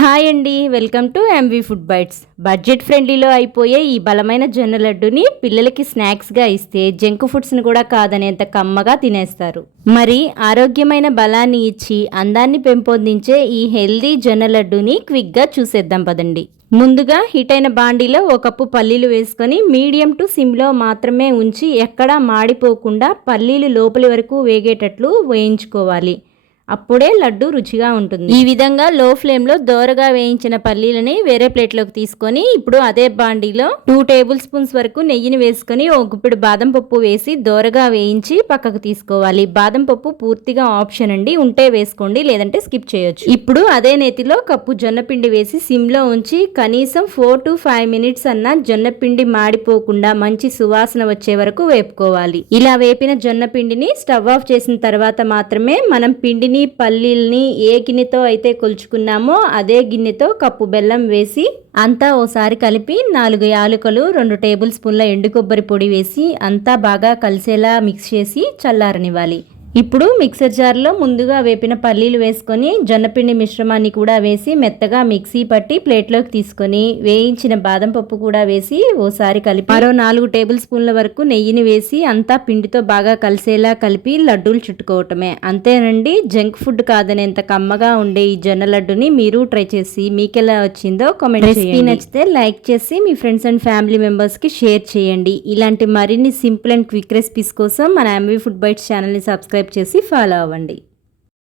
Hi అండి, welcome to MV food bites. Budget ఫ్రెండ్లీలో అయిపోయే ఈ బలమైన జొన్న లడ్డుని పిల్లలకి స్నాక్స్గా ఇస్తే జంక్ ఫుడ్స్ని కూడా కాదనేంత కమ్మగా తినేస్తారు. మరి ఆరోగ్యమైన బలాన్ని ఇచ్చి అందాన్ని పెంపొందించే ఈ హెల్దీ జొన్న లడ్డుని క్విక్గా చూసేద్దాం పదండి. ముందుగా హీట్ అయిన బాండీలో 1 కప్పు పల్లీలు వేసుకొని మీడియం టు సిమ్లో మాత్రమే ఉంచి ఎక్కడా మాడిపోకుండా పల్లీలు లోపలి వరకు వేగేటట్లు వేయించుకోవాలి. అప్పుడే లడ్డు రుచిగా ఉంటుంది. ఈ విధంగా లో ఫ్లేమ్లో దోరగా వేయించిన పల్లీలని వేరే ప్లేట్లోకి తీసుకొని ఇప్పుడు అదే బాండీలో 2 టేబుల్ స్పూన్స్ వరకు నెయ్యిని వేసుకొని 1 గుప్పెడు బాదం పప్పు వేసి దోరగా వేయించి పక్కకు తీసుకోవాలి. బాదం పప్పు పూర్తిగా ఆప్షన్ అండి, ఉంటే వేసుకోండి లేదంటే స్కిప్ చేయొచ్చు. ఇప్పుడు అదే నేతిలో కప్పు జొన్నపిండి వేసి సిమ్లో ఉంచి కనీసం 4 to 5 మినిట్స్ అన్న జొన్నపిండి మాడిపోకుండా మంచి సువాసన వచ్చే వరకు వేపుకోవాలి. ఇలా వేపిన జొన్నపిండిని స్టవ్ ఆఫ్ చేసిన తర్వాత మాత్రమే మనం పిండిని పల్లీల్ని ఏ గిన్నెతో అయితే కొలుచుకున్నామో అదే గిన్నెతో కప్పు బెల్లం వేసి అంతా ఓసారి కలిపి 4 యాలకులు 2 టేబుల్ స్పూన్ల ఎండు కొబ్బరి పొడి వేసి అంతా బాగా కలిసేలా మిక్స్ చేసి చల్లారనివ్వాలి. ఇప్పుడు మిక్సర్ జార్లో ముందుగా వేపిన పల్లీలు వేసుకొని జొన్నపిండి మిశ్రమాన్ని కూడా వేసి మెత్తగా మిక్సీ పట్టి ప్లేట్లోకి తీసుకొని వేయించిన బాదం పప్పు కూడా వేసి ఓసారి కలిపి మరో 4 టేబుల్ స్పూన్ల వరకు నెయ్యిని వేసి అంతా పిండితో బాగా కలిసేలా కలిపి లడ్డూలు చుట్టుకోవటమే. అంతేనండి, జంక్ ఫుడ్ కాదనేంత కమ్మగా ఉండే ఈ జొన్న లడ్డుని మీరు ట్రై చేసి మీకెలా వచ్చిందో కామెంట్ చేయండి. రెసిపీ నచ్చితే లైక్ చేసి మీ ఫ్రెండ్స్ అండ్ ఫ్యామిలీ మెంబర్స్కి షేర్ చేయండి. ఇలాంటి మరిన్ని సింపుల్ అండ్ క్విక్ రెసిపీస్ కోసం మన ఎంవి ఫుడ్ బైట్స్ ఛానల్ని సబ్స్క్రైబ్ చేసి ఫాలో అవ్వండి.